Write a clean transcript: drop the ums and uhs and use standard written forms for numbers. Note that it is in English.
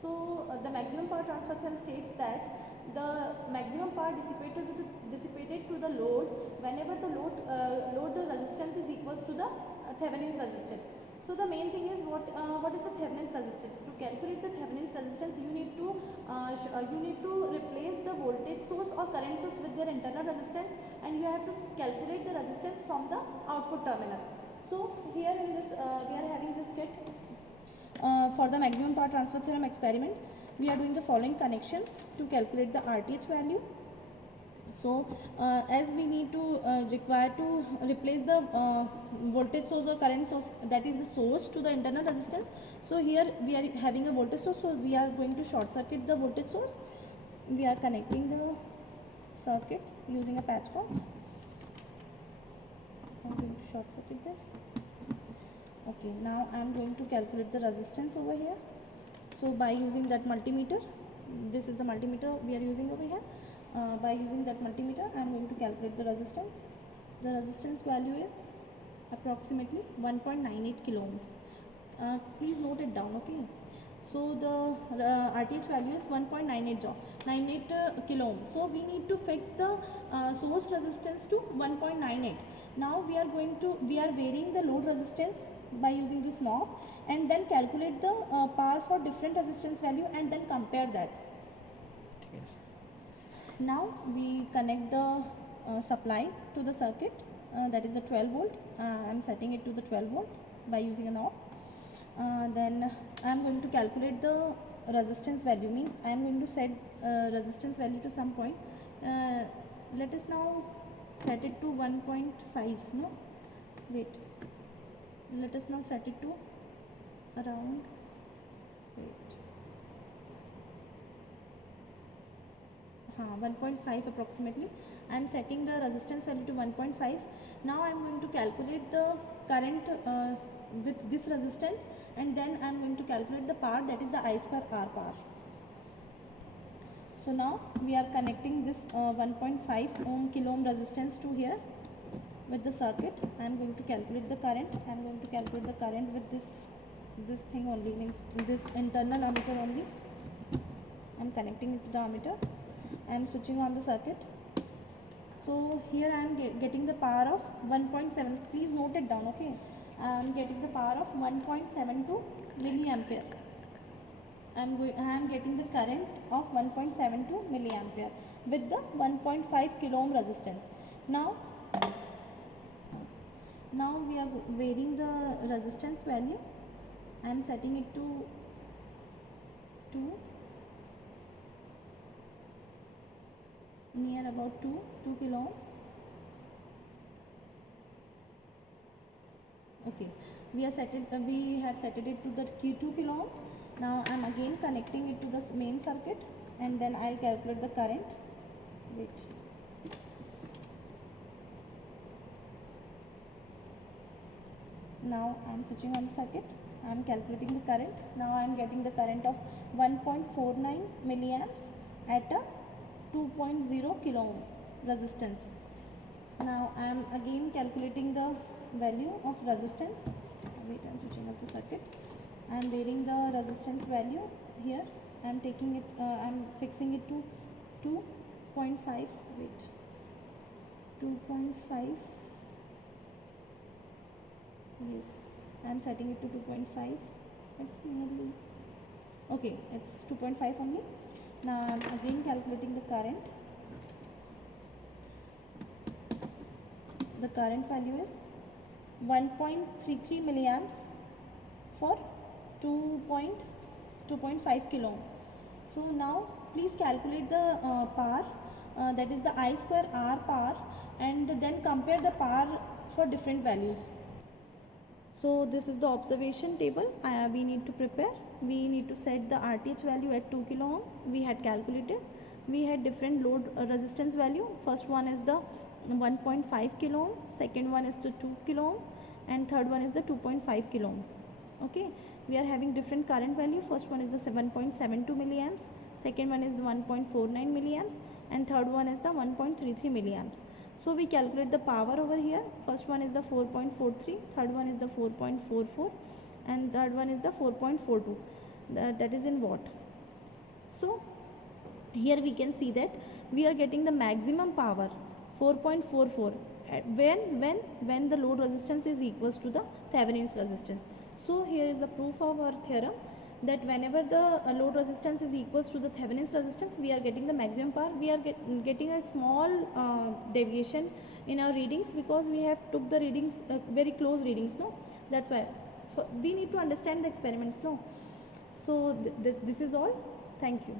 So the maximum power transfer theorem states that the maximum power dissipated to the load whenever the load resistance is equals to the Thevenin's resistance. So the main thing is what is the Thevenin's resistance? To calculate the Thevenin's resistance, you need to replace the voltage source or current source with their internal resistance, and you have to calculate the resistance from the output terminal. So here in this we are having this kit. For the maximum power transfer theorem experiment, we are doing the following connections to calculate the RTH value. So as we need to require to replace the voltage source or current source, that is the source, to the internal resistance. So here we are having a voltage source, so we are going to short circuit the voltage source. We are connecting the circuit using a patch box. I am going to short circuit this. Okay, now I am going to calculate the resistance over here. So by using that multimeter, this is the multimeter we are using over here. By using that multimeter, I am going to calculate the resistance. The resistance value is approximately 1.98 kilo ohms. Please note it down, okay? So the RTH value is 1.98 kilo ohm. So we need to fix the source resistance to 1.98. Now we are varying the load resistance by using this knob, and then calculate the power for different resistance value and then compare that. Yes. Now we connect the supply to the circuit, that is a 12 volt. I am setting it to the 12 volt by using a knob. Then I am going to calculate the resistance value, means I am going to set resistance value to some point. Let us now set it to 1.5. No, wait. Let us now set it to around, wait, 1.5 approximately. I am setting the resistance value to 1.5. Now I am going to calculate the current with this resistance, and then I am going to calculate the power, that is the I square R power. So now we are connecting this 1.5 ohm kilo ohm resistance to here with the circuit. I am going to calculate the current. I am going to calculate the current with this thing only, means this internal ammeter only. I am connecting it to the ammeter. I am switching on the circuit. So here I am getting the power of 1.7. Please note it down, okay? I am getting the power of 1.72 milliampere. I am getting the current of 1.72 milliampere with the 1.5 kilo ohm resistance. Now we are varying the resistance value. I am setting it to 2, near about 2 kilo ohm. Okay, we have set it to the 2 kilo ohm. Now I am again connecting it to the main circuit, and then I will calculate the current. Wait. Now I am switching on the circuit. I am calculating the current. Now I am getting the current of 1.49 milliamps at a 2.0 kilo ohm resistance. Now I am again calculating the value of resistance. Wait, I am switching off the circuit. I am varying the resistance value here. I am taking it. I am fixing it to 2.5. Wait, 2.5. Yes, I am setting it to 2.5. It's nearly okay. It's 2.5 only. Now I am again calculating the current. The current value is 1.33 milliamps for 2.5 kilo ohm. So now please calculate the power, that is the I square R power, and then compare the power for different values. So this is the observation table we need to prepare. We need to set the RTH value at 2 kilo ohm. We had calculated. We had different load resistance value. First one is the 1.5 kilo ohm, second one is the 2 kilo ohm, and third one is the 2.5 kilo ohm. Okay, we are having different current value. First one is the 7.72 milliamps, second one is the 1.49 milliamps, and third one is the 1.33 milliamps. So we calculate the power over here. First one is the 4.43, third one is the 4.44, and third one is the 4.42. That is in watt. So here we can see that we are getting the maximum power 4.44 when the load resistance is equals to the Thevenin's resistance. So here is the proof of our theorem that whenever the load resistance is equals to the Thevenin's resistance, we are getting the maximum power. We are getting a small deviation in our readings because we have took the readings very close readings, no, that's why. So we need to understand the experiments, no. So this is all. Thank you.